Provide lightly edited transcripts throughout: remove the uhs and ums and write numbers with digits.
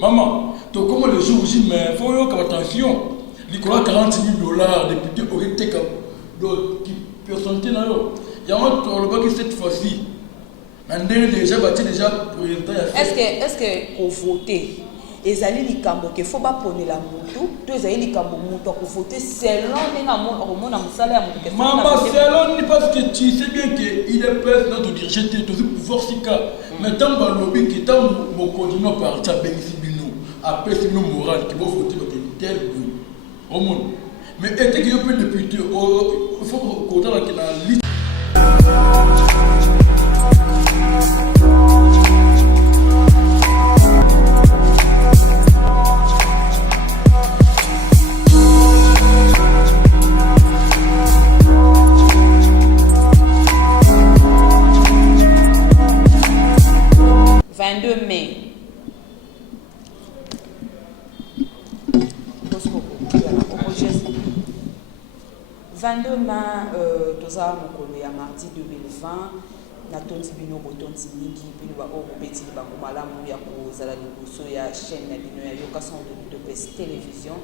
Maman, tu comment le jour aussi, mais il faut avoir attention. Nicolas, $40 000, député aurait été qui personnalité. Il y a un autre qui cette fois-ci. Déjà bâti déjà président. Est-ce que au voter ezali likambo ke faut pas poner la moto to ezali likambo moto ko voter selon nenga mon musala ya moto ke maman selon parce que tu sais bien que il est prêt dans te diriger tout pouvoir sika mais tant ba lobby qui tant mon continent par ta bino après c'est nos moral qui vont voter pour tel bruit au monde mais était que peut député il faut qu'on dans la liste. 22 mai. Toza mokolo ya mardi 2020 na tonti bino botonti mingi bino ba obeti ba komalamu ya kozala liboso ya chaîne ya bino ya Yoka Son de Presse Télévision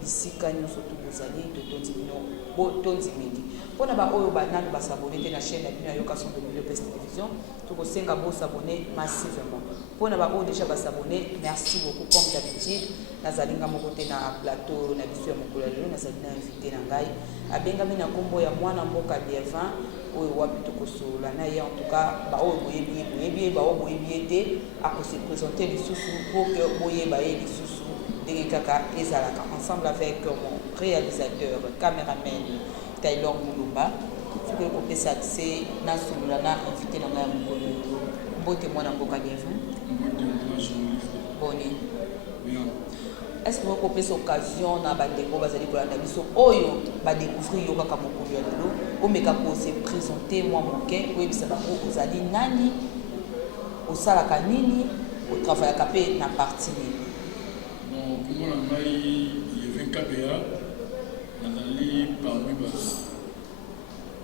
bisika nyonso tozali totonti bino botonti mingi pona ba oyo banani basabone te na chaîne ya bino ya Yoka Son de Presse Télévision tokosenga bo s'abonner massivement pona ba oyo déjà basabone merci beaucoup comme d'habitude nazalinga moko te na plateau na biso ya mokolo lelo nazali na invité na ngai abengami na kombo ya mwana mboka Bienvin oyo wapi tokosola na ye en tout cas ba oyo boyebi ba oyo boyebi te akose présenter lisusu pour que boyeba ye lisusu ndenge kaka ezalaka ensemble avec mon réalisateur caméraman Taylor Mulumba soki kopesa accès na solola na invité na ngai ya mokolo lelo mbote mwana mboka Bienvin boni est-ce que vous avez cette occasion na bandeko bazali kolanda biso oyo ba découvrir yo kaka mokolo ya lelo omeka ko se présenter moi moke oyebisa bango ozali nani osalaka nini au travail kapé na parti nini bon comme on a eu 20 KBA nazali parmi ba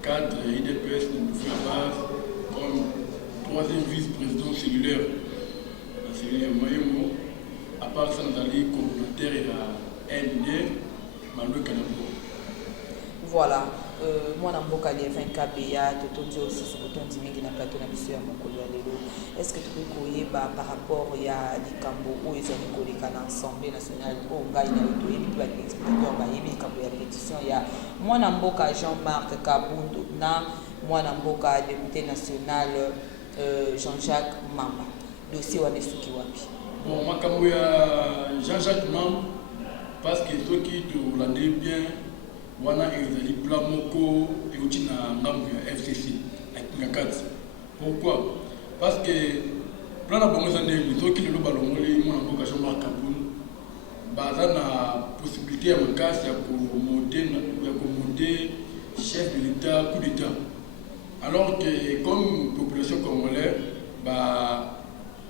cadre IDPS de base comme troisième vice-président cellulaire la cellule Mayemo. À part ça, nous allons communautaire et la ND, Manu Kanabo. Voilà, moi, je suis allé 20 KBA, tout le aussi sur le ton de na plateau na biso ya mokolo lelo. Est-ce que tu peux koyeba par rapport à likambo où ils ont collé à l'Assemblée nationale au ngai na to yebi ba expliquer ba yebi likambo ya pétition ya moi na mboka Jean-Marc Kabundu na moi na mboka député national Jean-Jacques Mamba. Dossier wa nesuki wapi? Bon, makambo ya Jean-Jacques Mam parce que ceux qui te landé bien wana ezali plan moko euti na ngambo ya FCC avec ngakati. Pourquoi? Parce que plan na bango zane ceux qui le balongoli mona mboka Jean-Marc Kabundu baza na possibilité ya makasi ya monter chef de l'État coup d'État. Alors que comme population congolaise bah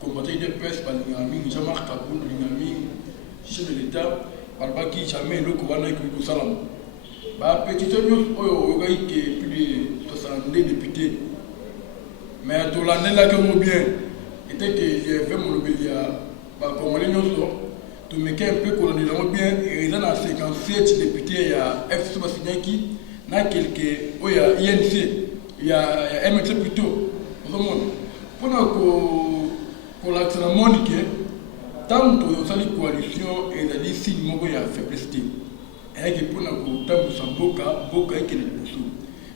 combattre des presse par l'ingami, Jean-Marc Kabundu, l'ingami, chef de l'État, par qui jamais le Kouana qui nous salam. Bah, petit homme, il y a plus de 60 députés. Mais à tout l'année là, comme bien, était que il y avait mon obélia, bah, comme les nous tout me un peu colonialisant bien, et ils ont 57 députés, il y a FC Massinaki, il y a quelques, il y a INC, il y a MX plutôt, pour pour la Monique, tant que nous avons une coalition et nous avons signe moko ya faiblesse. Et que pour nous tambu sa boka et que nous sommes.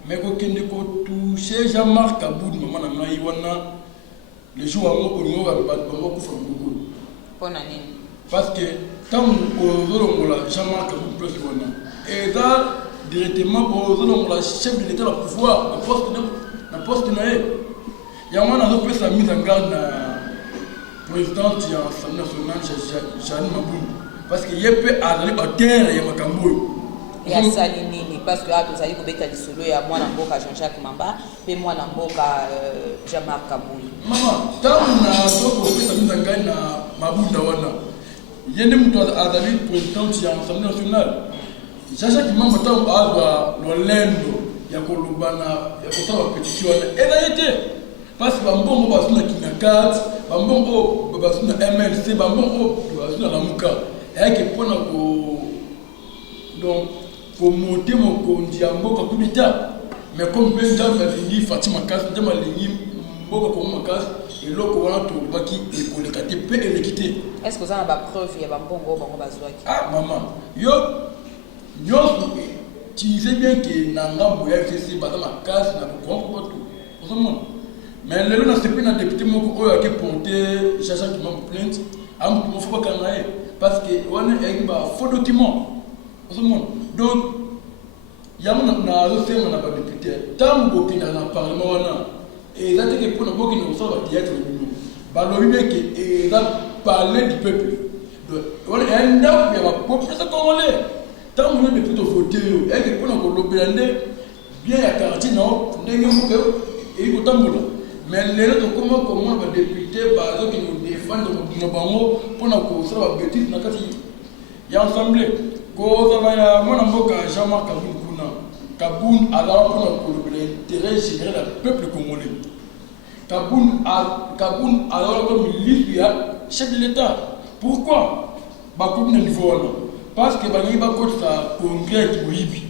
Mais quand nous toucher Jean-Marc Kabundu maman na ngai wana le jour où on va battre beaucoup beaucoup. Parce que tant que Jean-Marc Kabundu plus wana et là directement pour la chef de l'État le pouvoir la poste na il y a un autre sa mise en garde président de l'Assemblée nationale, Jeanne Mabou. Parce qu'il y a peu à terre et à Makambo. Il y a Salinini, parce que là, vous allez vous mettre à l'issolo, il y a moi, Jean-Jacques Mamba, et moi, Jean-Marc Kabou. Maman, tant qu'on a fait mise en garde à Mabou Dawana, il y a des gens à la président de l'Assemblée nationale. Jean-Jacques Mamba, tant qu'on a l'Olendo, il y a Kolubana, il y a une pétition. Elle a été. parce que bambongo bazuna kinakat bambongo bazuna MLC bambongo bazuna lamuka et que pour donc pour monter mon kondiambo comme d'état mais comme Benjamin Malingi Fatima Kas Benjamin Malingi Mboka comme Makas et l'autre on a tout baki et pour le caté peut l'équité. Est-ce que ça a pas preuve il y a bambongo bango bazwaki? Ah maman yo tu sais bien que nanga boya FCC bazama Kas na comprendre tout au monde. Mais le na c'est plus na député moko oyo qui porter chacha qui m'a plainte am ko faut pas kanaye parce que on est ba faux document au monde. Donc yamu na zo na ba député tant boki na parlement wana et ça que pour na boki na so ba théâtre ni ba lo bien que et ça parler du peuple. Donc on est un homme ya ba population congolais tant mon député voter et que pour na ko lobelande bien ya quartier non ndenge mo et ko tambola. Mais les autres, comment les députés qui nous défendent pour nous faire des bêtises, il y a ensemble. Quand il y a Jean-Marc Kaboun alors pour l'intérêt général du peuple congolais. Kaboun alors comme ministre, chef de l'État. Pourquoi? Parce que il y a un congrès qui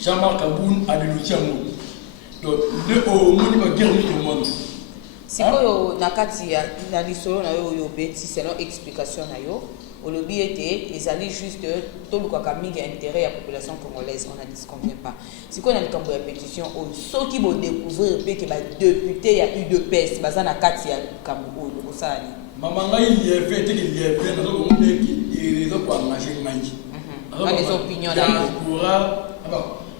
Jean-Marc Kaboun a dénoncé un mot. Donc, le monde va guérir le monde. Si vous avez na lisolo na yo beti selon explication na yo, au lobby était ils allaient juste tout le kami qui intérêt à la population congolaise, on a dit ce qu'on vient pas. Si qu'on a le camp de répétition, ceux qui vont découvrir que les députés a eu de peste, baza na kati ya Cameroun, au Sahel. Maman il y avait été il y avait dans le monde qui les autres pour engager mangi. Les opinions là.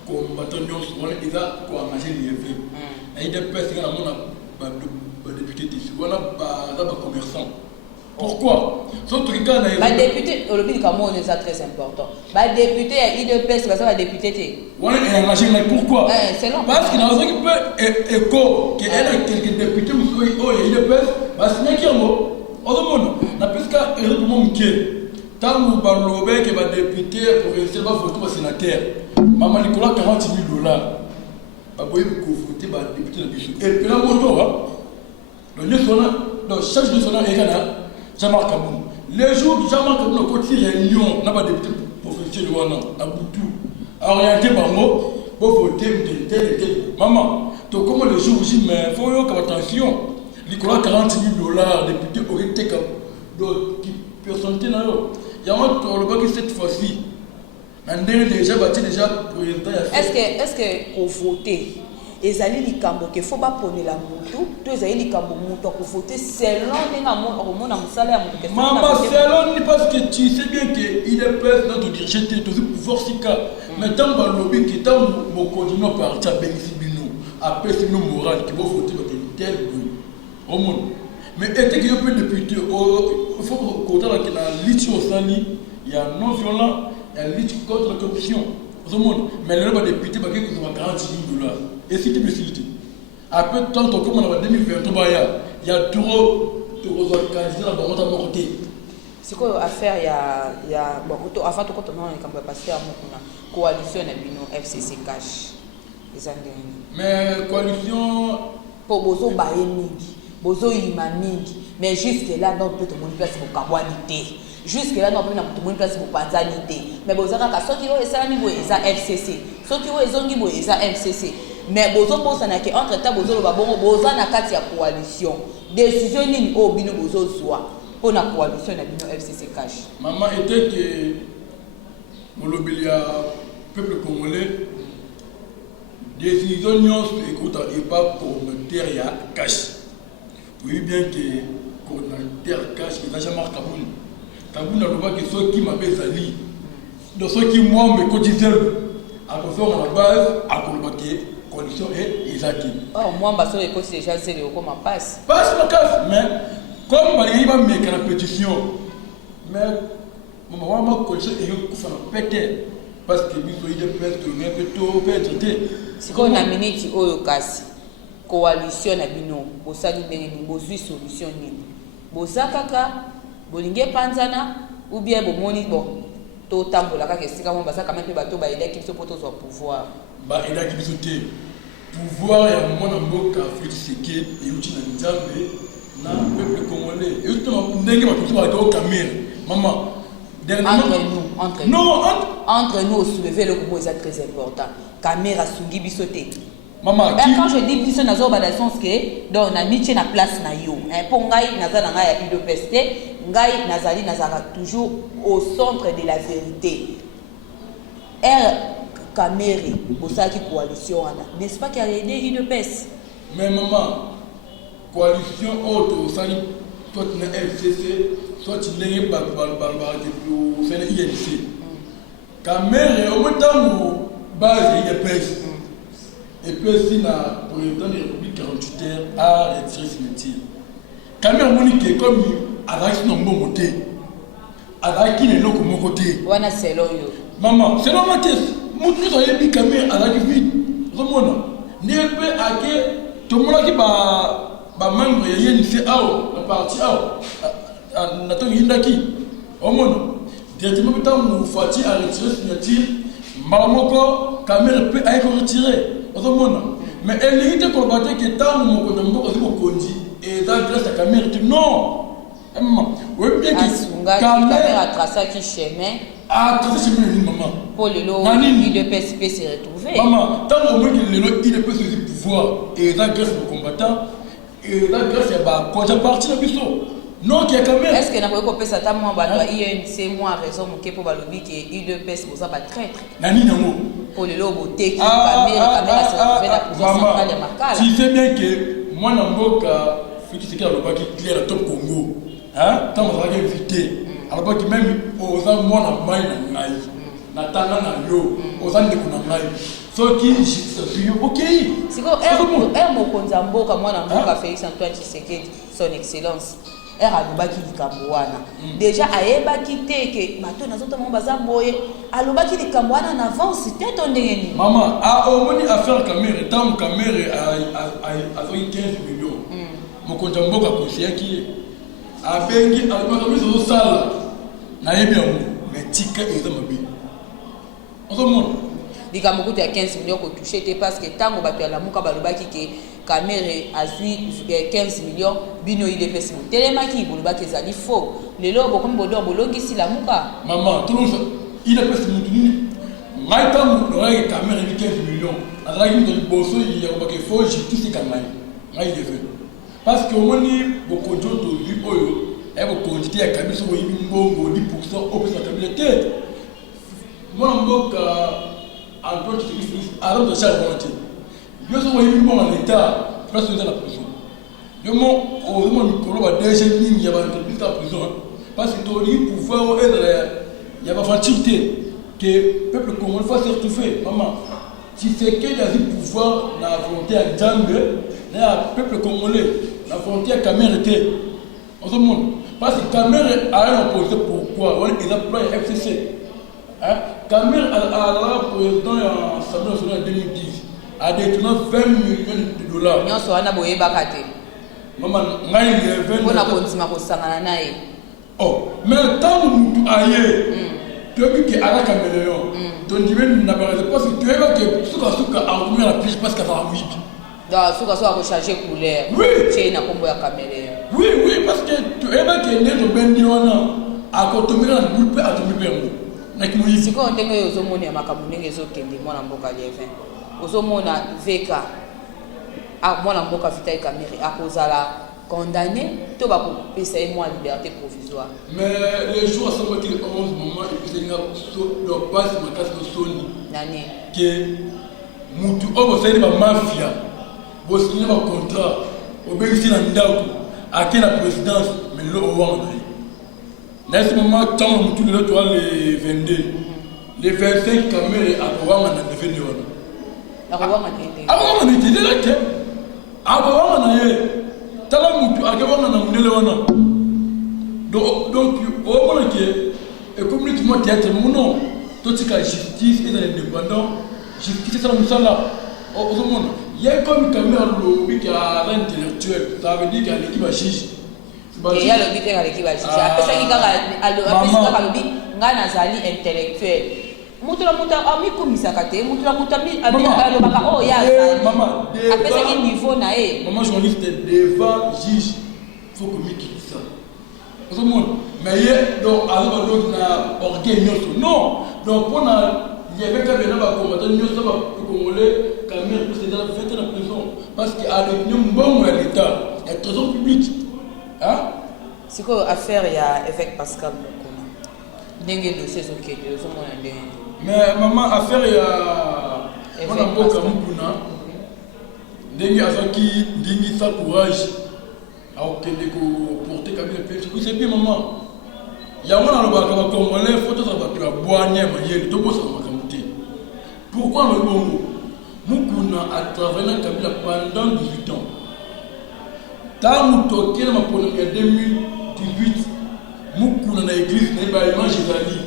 Combattant on est déjà pour engager les et des personnes qui ont député ici on a commerçants. Pourquoi surtout quand les députés au lobby du Cameroun c'est très important. Les députés il de peste ça va député on est engagé mais pourquoi c'est long parce qu'il y a un qui peut écho que elle a quelques députés ou il de peste parce que qui en au monde na plus qu'à mon qui tant que balobé que va député provincial va voter au sénateur maman Nicolas $40,000 ba boye ko voter ba député na biso et puis la moto donc chaque jour son et kana Jean-Marc Kaboun les jours Jean-Marc Kaboun ko ti réunion na ba député provincial wana na Boutou orienté bango pour voter tel maman to comment le jour aussi mais faut yo ka attention Nicolas $40,000 député orienté comme donc qui personnalité na yo il y a un tour qui cette fois-ci déjà battu déjà président. Est-ce que pour voter les alliés du Cambo qu'il faut pas prendre la moto tous les alliés du Cambo moto pour voter selon les hormones à salaire maman selon parce que tu sais bien que il est prêt notre diriger tout ce pouvoir sika mais tant que lobby qui tant mon continent par ta bénéfice après c'est nos moral qui vont voter dans tel bruit au monde mais est-ce qu'il y a peu de députés il faut qu'on ait la lutte au Sali il y a non violent il y a lutte contre la corruption au monde mais le nombre de députés va gagner $40,000 et c'est possibilité après tant comme on a 2023 il y a trop candidats dans notre côté c'est quoi affaire il y a bon avant tout quand on est comme passer à mon coalition na bino FCC cash les années mais coalition pour bozo baé mingi bozo ima mingi mais jusque là non peut tout le monde place pour kabwanité jusque là non peut tout le monde place pour panzanité mais bozaka ka soki o esala niveau eza FCC soki o ezongi bo eza FCC mais bozo posana que entre temps bozo ba bongo boza na kati ya coalition décision nini o bino bozo zwa pour la coalition na bino FCC cash maman était que molobelia peuple congolais décision nyonso écoute et pas coordinateur ya cash oui bien que coordinateur cash il a Jean-Marc Kaboun Kaboun a le que ceux qui m'appellent Zali donc ceux qui moi me cotisent à cause à la base à coloquer condition et Isaki oh moi bah ça écoute déjà c'est le comment passe ma casse mais comme il va mettre la pétition mais maman m'a condition et il faut péter parce que nous sommes des personnes mais plutôt péter si qu'on a minute oyo kasi coalition na bino bosali ndenge ni bozwi solution nini bozakaka bolinge panzana ou bien bomoni bon to tambola kaka esika mo basaka même pe bato ba eleki biso poto zo pouvoir ba eleki biso te pouvoir ya mwana mboka Félix Tshisekedi euti na Nzambe na peuple congolais euti na ndenge bato ba ko caméra maman entre nous soulever le mot est très important caméra sungi bisoté maman quand je dis biso nazo ba dans le sens que donc na niche na place na yo pour ngai naza na ngai ya UDPS ngai nazali nazara toujours au centre de la vérité Kamere, Bosaki coalition, n'est-ce pas qu'il y a aidé UDPS? Mais maman, coalition autre, ça dit, soit tu n'es FCC, soit tu n'es pas c'est un INC. Kamere, au même temps où base UDPS, et puis aussi na président de la République 48 heures à retirer ce métier. Kamere Monique comme Arak non bon côté, Arak qui est là comme mon côté. Wana c'est loyo. Maman, c'est normal que nous avons dit caméra à la vide. Nous avons dit que tout le monde qui va membre de l'INC, la partie A, Nathan Hindaki. Au monde, directement, nous fatigues à retirer ce tir. Malamoko, caméra peut être retirée. Au monde. Mais elle n'est pas combattue que tant que nous avons conduit et dans grâce à la caméra. Non! Oui, bien que caméra tracé qui chemin. Ah, quand c'est une maman. Pour le lot, il peut se retrouver. Maman, tant que le lot, il peut se pouvoir. Et là, grâce aux combattants, et là, grâce à quand j'ai parti la biseau. Non, qui est quand même. Est-ce que n'a pas coupé ça t'a moi il y a une c'est moi raison pour balobi que il de pèse pour ça va traître. Nani nango. Pour le lot beauté qui caméra se retrouver la position centrale de Makala. Tu sais bien que moi namboka Félix Tshisekedi a pas qui clair le top Congo. Hein? Tant on va invité. Alors que même aux moi na mai na ngai. Na tanga na yo, aux ndeko na ngai. So qui je OK. C'est quoi mokonza mboka mwana mboka Félix Antoine Tshisekedi son excellence. Alobaki likambo wana déjà ayebaki te ke bato nazotama baza boye alobaki likambo wana en avance te to ndenge nini maman a omoni affaire caméra tant caméra a 15 millions mokonza mboka kosiaki abengi alobaki zo sala na yebi yango mais tika eza mabe ozomona likambo kutu ya 15 millions ko toucher te parce que tango bato ya lamuka balobaki ke Kamere a 15 millions, bino il est fait télémaki, bolobaki ezali faux. Le lobo comme bodo bolongi si la muka. Maman, tout le monde il est fait mutuni. Maïta n'aurait Kamere 15 millions. Alors il me bosso il y a pas que faux, j'ai tout ce kamai. Maï il est fait. Parce que on dit beaucoup de choses du oyo, et beaucoup quantité à Kamere sur une bongo 10% au plus de la tête. Moi mboka Antoine Tshisekedi alors de chaque volonté. Yo so yimi mo en état place de la prison. Yo mo o mo mikolo ba déjà ligne ya ba de la prison parce que to li pouvoir être ya ba facilité que peuple congolais faut se retrouver maman. Si c'est que il y a du pouvoir la volonté à Djambe, la peuple congolais la volonté à Kamere était en ce monde parce que Kamere a un opposé pourquoi on est employé FCC. Hein? Kamere a la président en Assemblée nationale en 2010. A détourné 20 millions de dollars. Nous sommes boye bakate. Maman, ngai le 20. On a continué à sangana nae. Oh, mais tant que nous aïe, tu as vu que à la caméra, ton divin n'a pas parce que tu as vu que suka a remis la piste parce qu'elle va vite. Da suka a changer couleur. Oui. C'est na combo ya caméra. Oui, parce que tu as vu que ne bendi wana a kotomira na boule à tomber permo. Na kimoyi. Siko ndenge yozo moni ya makambo ndenge zo kende mwana mboka lievin. Ozomona veka a mwana mboka Vital Kamerhe akozala condamné to ba kopesa moi liberté provisoire mais les jours à ce moment qu'il 11 moments et puis il y a donc pas ma casse de Sony nani que mutu obo sali ba mafia bo signer ba contrat obengisi na ndako akena présidence mais lo wana dans ce moment tant mutu le doit les 22 les 25 Kamerhe akowanga na devenu wana akowanga tete akowanga ni tete lake akowanga na ye tala mutu akowanga na mundele wana donc au moment que et comme tout monde théâtre non tout ce que justice et l'indépendant justice ça nous ça là au monde il y a comme caméra lobby qui a l'intellectuel ça veut dire qu'il y a l'équipe à juge il y a l'équipe à l'équipe à juge après ça il y a lobby ngana zali intellectuel Mutula ami komisaka te mutula mutami Maman. alobaka oh ya Maman, apesa ki niveau na ye maman journaliste devant juge faut que miki ça parce que moi mais hier donc alors donc na orgueil nyonso non donc on a il y avait quand même ba combattant nyonso ba congolais quand même président 20 ans en prison parce que avec nous bon l'état et trésor public hein siko affaire ya évêque Pascal Mokona ndenge dossier zokete ozomona ndenge mais maman affaire ya on a beaucoup mukuna ndenge azaki ndingi sa courage aokende ko porter Kabila plainte c'est bien maman ya mona lobaka ba congolais photo za bato ya boanye mayele to bosa makamute pourquoi le bongo mukuna a travaillé na Kabila pendant 18 ans tant tokela mapona ya 2018 mukuna na église na ba image ezali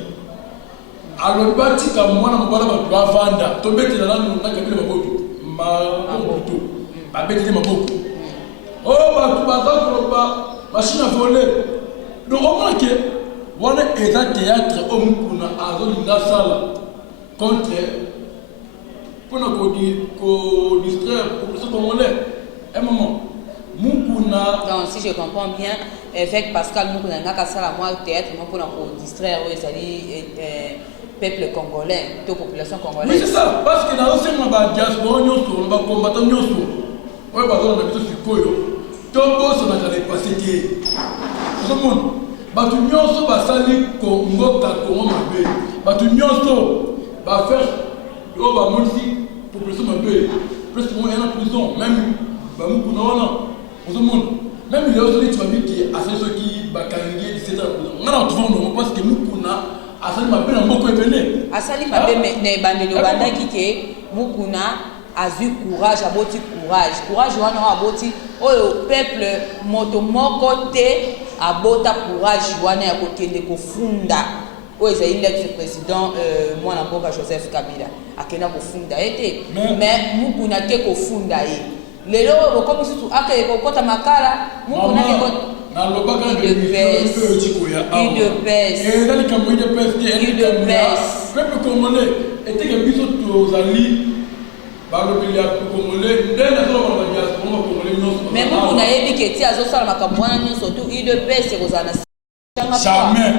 alors batika mwana mobala bato bavanda tobetela nanu na Kabila maboto maboto babetele maboko oh bato baza koloba machine à voler donc au moins que wana eza théâtre o mukuna azolinga sala contre mpona distraire population congolais un moment mukuna donc si je comprends bien évêque Pascal Mokona ngaka sala moi théâtre mo mpona ko distraire o ezali peuple congolais to population congolaise oui c'est ça parce que dans ce moment diaspora nyonso ba combattant nyonso oyo bazala na biso sikoyo to boso na kale passé te tout le monde bato nyonso basali mboka Congo mabe bato nyonso bafaire oyo bamonisi population mabe presque mo yana prison même bamukuna wana ozomona même leo soli tibabiki asali soki bakangi 17 ans prison ngana tuvona ngo parce que mukuna asali mabe na mboko ebele asali mabe na ebandeli obandaki ke mukuna azui courage aboti courage wana aboti oyo peuple moto moko te abota courage wana ya kokende kofunda oyo ezali l'ex-président mwana mboka Joseph Kabila akenda kofunda ye te mais mukuna te kofunda ye lelo oyo bokomi susu akeye kokota makala mukuna ke nalobaka peuple congolais eteke biso tozali balobeli ya congolais ndenge azolobaka na diaspora congolais nyonso mais mukuna yebi ke ti azosala makambo wana nyonso tu UDPS ekozala na jamais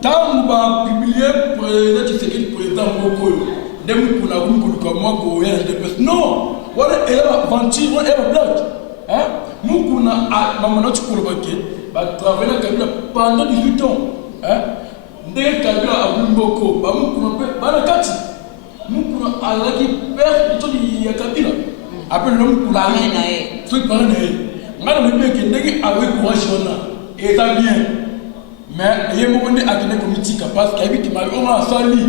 ntango bapublie président Tshisekedi président moko oyo nde mukuna akomi koluka mwa koya na UDPS non wana eya aventure wana eya blague mukuna mama nati koloba ke batravaille na Kabila pendant 18 ans ndenge Kabila abuli mboko bamukuna mpe bana kati mukuna azalaki père bitoni ya Kabila apre lo mukuna na ye soki parle na ye ngai na lobi eke ndenge awe courage wana eza bien mais ye moko nde akende komitika parce que ayebi ke mabe onga asali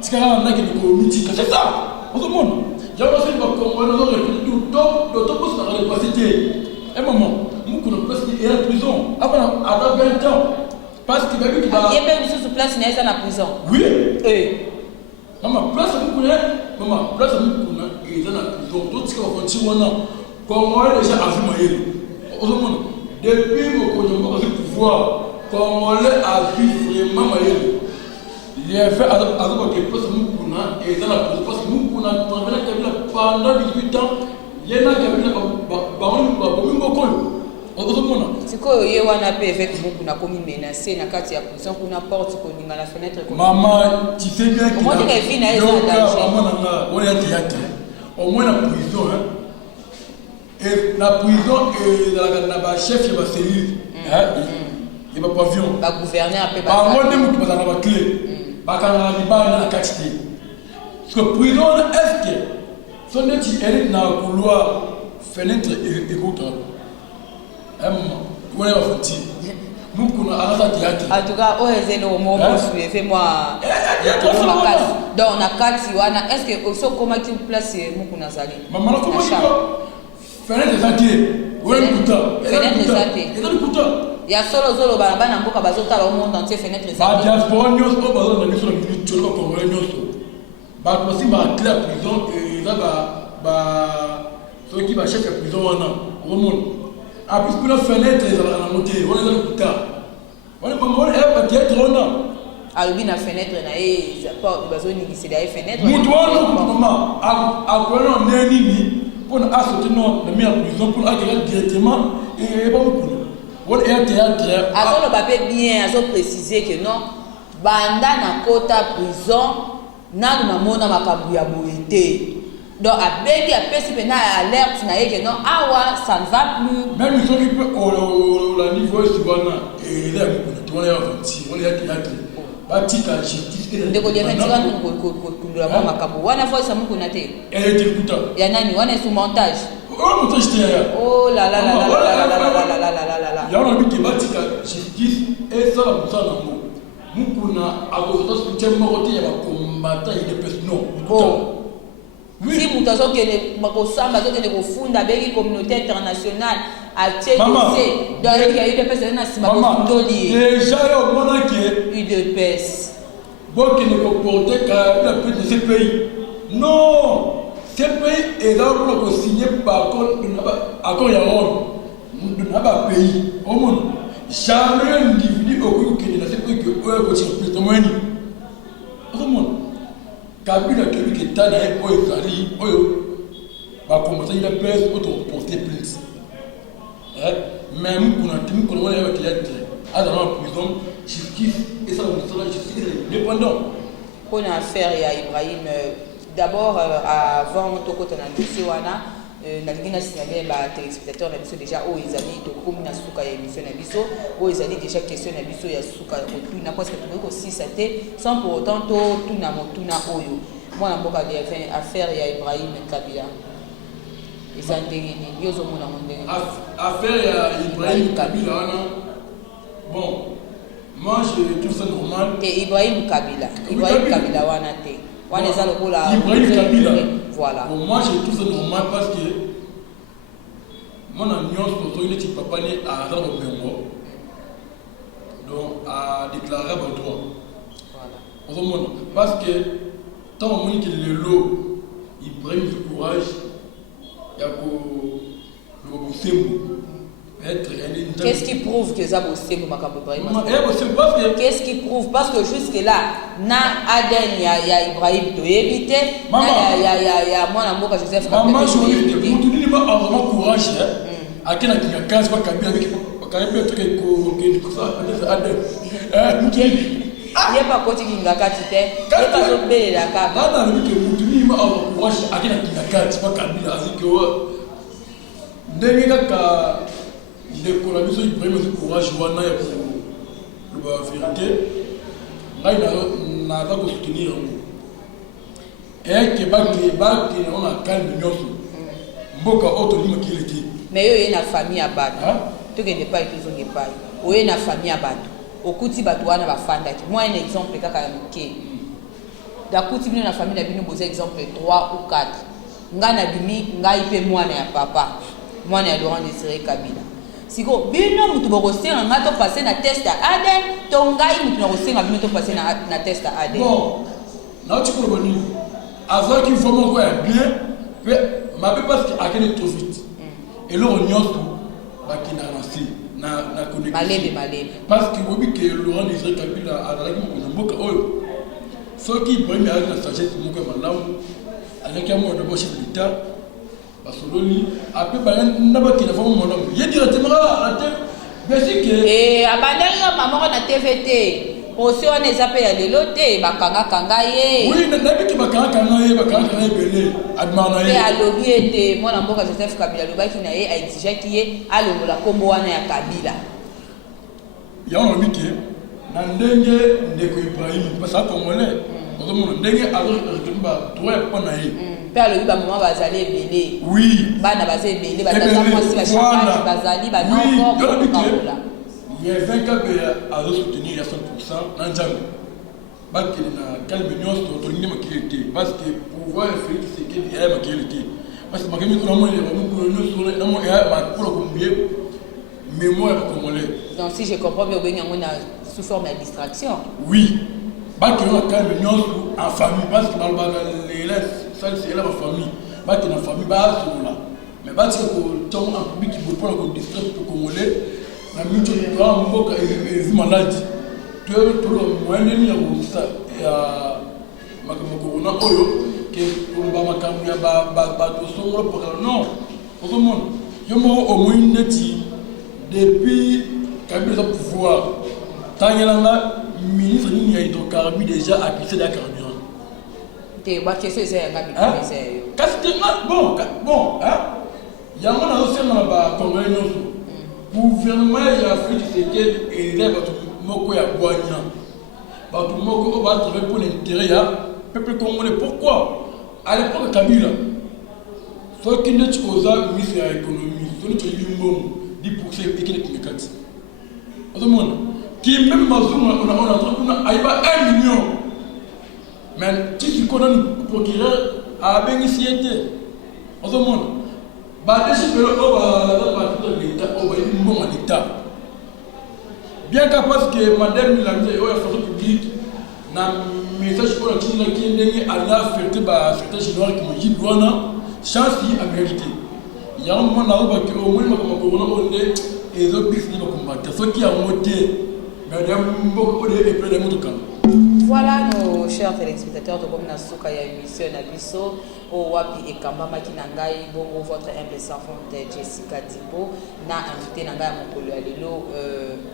tikaka na ndakende komitika c'est ça ozomona yango soki bakongole ozorepete toposaka repasse te un moment mukuna presque eya prison apana ata 20 ans parce que bayebi ke ye mpe lisusu place na ye eza na prison oui mama place mukuna eza na prison totika bakonti wana congolais déjà azwi mayele ozomona depuis mokonzi mboka azwi pouvoir congolais azwi vraiment mayele lienfait azobake place mukuna eza na prison parce que mukuna travaille na Kabila pendant 18 ans ye na Kabila babomi mboko oyo ozomona sikoyo ye wana mpe évêque mukuna akomi menacé na kati ya prison kuna porte koninga na fenêtre maman tu sais bien que omoni ka evi na ye eza na danger maman nanga oyo ya théâtre au moins na prison et la prison ezalaka na bachef ya bacellule ya bapavillon bagouverneur mpe bango nde motu bazala na baclé bakangaka libanda na kati te parce que prison wana est ce que so neti elite na couloir fenêtre ekotaka wana bafuti mukuna akasa théâtre en tout cas oyo eza eloko moko bosulefe mwa makasi donc na kati wana est ce que oso okomaki place mukuna azali mama nakomaki fenêtre eza te oya likuta fenêtre eza te eza likuta ya solo ozoloba na bana mboka bazotala au monde entier fenêtre eza te badiaspora nyonso oyo bazala na biso na minutio na bacongolais nyonso bato basi baclé ya prison eza soki bachef ya prison wana omona apres kuna fenêtre ezalaka nango te wana eza likuta wana bango wana eya bathéâtre wana alobi na fenêtre na ye bazoningisa la fenêtre mutu wana mama akola neni ni pour assortir non na mia prison pour accueillir directement et ba mukuna wona ya théâtre azo ba bien azo préciser que non banda na kota prison na mona makambu ya boete donc abengi apesi pena alerte na ye que non awa ça ne va plus même ils ont dit au niveau suivant et là mukuna tu vois ya vanti wona ya théâtre batika justice ndeko dia mentika kundula kwa makambu wana voice mukuna te dikuta ya nani wana sous montage montage te ya oh la la la la la la la la ya on dit que batika justice et ça la musana mo mukuna akozo spirituel moko te ya ba combattant il est personne non si mutazo kene makosamba zo kene kofunda beki communauté internationale a tchélisé dans le cas de personnes na sima kofundoli déjà yo mona que UDPS bon qui ne comporte qu'à la plus de ce pays non ce pays est là pour signer par accord ya homme n'a pas pays au monde jamais un individu au qui ne sait pas que eux ko sur plus de moins au monde Kabila kebi ke tana e oyo zali oyo ba commencer il pèse auto porter plainte même kuna timi ko wala ya théâtre adama prison justice et ça la justice indépendant pour une affaire ya Ibrahim d'abord avant to kota na dossier wana na lingina signaler ba téléspectateurs na biso déjà o ezali to komi na suka ya émission na biso o ezali déjà question na biso ya suka ko tuna parce que to ko sisa te sans pour autant to tuna motuna oyo mwana mboka ya affaire ya Ibrahim Kabila ezandengeni yozo mona mondenge affaire ya Ibrahim Kabila wana bon moi je trouve ça normal et Ibrahim Kabila wana te wana za lokola Ibrahim Kabila voilà bon moi je trouve ça normal parce que mon alliance pour une petite papa né à Arabo Bengo donc à déclarer à droit voilà parce que tant on dit que le lot Ibrahim du courage il y a pour être qu'est-ce qui prouve que ça bossé pour Makambo Ibrahim qu'est-ce qui prouve parce que jusque là na Aden ya Ibrahim to éviter ya mwana mboka Joseph maman je veux dire mutu ni ba vraiment courage akena kinga kazi kwa Kabila avec Kabila truc ko ça Aden mutu yeba koti kinga kati te yeba zo belela kaka bana ni ke mutu ni ba courage akena kinga kazi kwa Kabila aziko ndenge kaka ndeko la biso Ibrahim du courage wana ya pour la vérité ngai na va ko soutenir et que ba on a calme nyoso mboka auto limo qui était mais yo na famille ya bato to ke ne pas toujours ne pas oye na famille ya bato okuti bato wana bafandaki moi un exemple kaka ya moke dakuti bino na famille na bino boza exemple 3 ou 4 nga na bimi ngai pe mwana ya papa mwana ya Laurent Désiré Kabila siko bino mutu bokosenga nga to passer na test ya ADN to ngai mutu na kosenga bino to passer na test ya ADN bon na tu peux venir avant qu'il faut mon quoi bien mais parce que akene trop vite et là on nyonso bakina lancer na connexion malebe parce que obi que Laurent Désiré Kabila azalaki mo mboka oyo soki premier avec la sagesse moko malamu avec un mot de chef d'État basololi après nabaki na famo mona ye directement à terre mais c'est que abandanga maman na TVT aussi on est appelé à l'éloté bakanga ye oui nabiki bakanga ye belé admana ye et à lobby était mwana mboka Joseph Kabila lobaki na ye a exigé qui est alongola kombo wana ya Kabila ya on lobby que na ndenge ndeko Ibrahim parce que congolais on demande ndenge alors retomba droit pas na ye père le ba maman bazali ebele oui bana bazali ebele batata mwasi ba chakali bazali ba non il y a 20 cas à soutenir à 100% dans Django parce que na calme nyonso to ngima kilité parce que pouvoir faire ce qu'il y a ma kilité parce que makemi ko mo le ko nyonso na mo ya ba pour ko mbié mémoire congolais donc si je comprends bien obenga ngona sous forme de distraction oui ba que on calme nyonso en famille parce que ba les ça c'est la famille ba que na famille ba so là mais ba que ko ton en public pour ko distraire ko congolais na mutu kwa mboka maladi tout le moyen de ça makamoko oyo que on va makamia ba to so pour non au monde yo mo au moins neti depuis Kabila pouvoir tangela ministre ni ya hydrocarbures déjà accusé de carburant te ba question c'est ngabi c'est bon hein ya mona aussi na ba congolais nyonso gouvernement ya Afrique c'est que élève moko ya boanya ba tout moko va trouver pour l'intérêt ya peuple congolais. Pourquoi à l'époque Kabila ce qui n'est pas ministre de l'économie ce n'est pas 10% équipe Mikati monde qui même Mazouma on a 1 million mais si tu connais le procureur a bénéficié de monde bah déjà l'État bien capable que madame la mise au affaires publiques na message pour la qui est à la fête ba secrétaire général qui me dit douana chance à mériter il y a un moment là où au moins comme corona on est et autres business de combattre ce qui a monté madame beaucoup de plein de monde. Voilà nos chers téléspectateurs de Bomna Souka ya émission na biso o wapi ekamba makina ngai bongo votre humble servante Jessica Tipo na invité na ngai mokolo ya lelo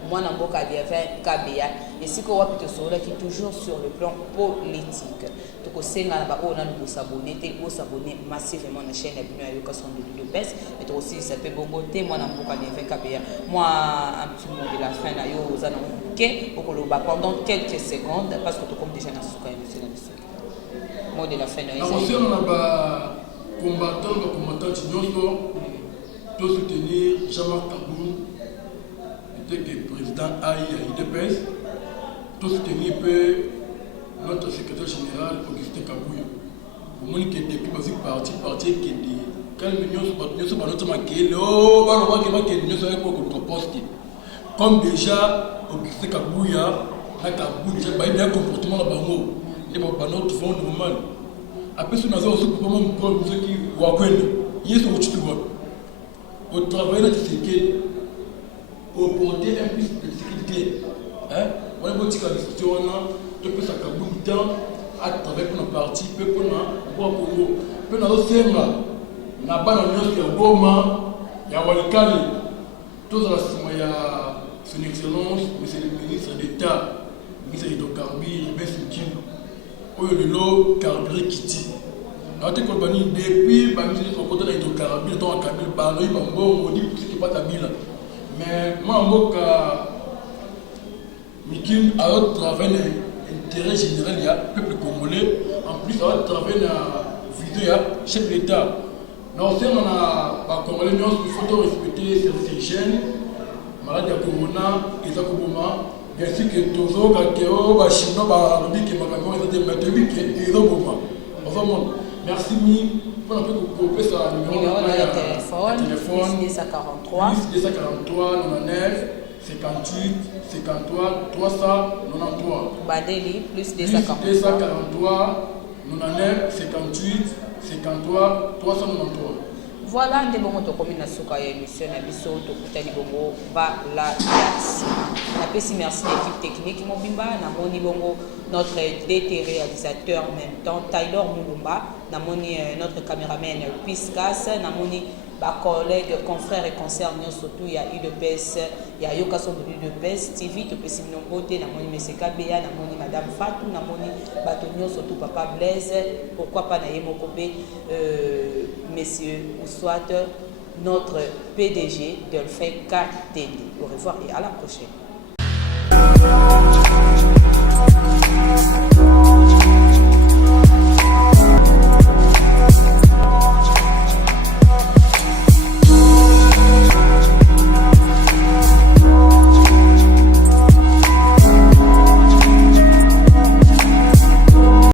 mwana mboka Bienvin Kabea esiko wapi to sola qui toujours sur le plan politique to ko senga na ba o na nous s'abonner te o s'abonner massivement na chaîne ya bino ya Yokason de Best et aussi ça peut bongo te mwana mboka Bienvin Kabea moi un petit mot de la fin na yo za na ke okoloba pendant quelques secondes parce que comme déjà dans ce cas mot de la fin de on a combattant tout soutenir Jean-Marc Kaboul était que président AIDPS tout soutenir notre secrétaire général Augustin Kabouya pour moi qui était depuis parti qui dit quel million sur notre maquille oh comme déjà Augustin Kabouya déjà bien comportement là bango les bango font normal après ce nazo aussi pour moi pour ceux qui wa kwenda yeso uchituwa au travail là c'est au porter un plus de sécurité hein on a botika discussion on to pesa kabumu temps à travers pour nos parti peu pour na Congo peu nazo senga na bana nyonso ya Goma ya Walikali tous la sima ya son excellence monsieur le ministre d'État ministre de l'hydrocarbures Bessoukine oyo lelo carburant kiti ate ko bani depuis ba ministre ko kota hydrocarbures to Kabila ba loyi ba mbongo di qui pas Kabila mais moi mboka Mikim a travaillé intérêt général il y a peuple congolais en plus a travaillé na vidéo ya chef d'État non c'est on a ba congolais nous il faut respecter ces chaînes malade ya corona eza koboma bien sûr que tozo ka keo ba chinois ba lobi ke makambo eza te matebi ke eza boma vraiment merci mi pour un peu couper ça numéro de téléphone 1043 99 58 53 393 Badeli plus 243 99 58 53 393. Voilà, nous avons une émission na biso to kutani bongo ba la merci. Merci l'équipe technique Mobimba, namoni bongo notre DT réalisateur en même temps Taylor Mulumba, namoni notre caméraman Piscas, namoni ba collègues, confrères et concerts surtout il y a UDPS, il y a Yokason de l'UDPS TV to pesi nombote namoni monsieur Kabea, namoni madame Fatou, namoni batonyo surtout papa Blaise, pourquoi pas na yemokopé messieurs ou soit notre PDG Delphin KTD. Au revoir et à la prochaine.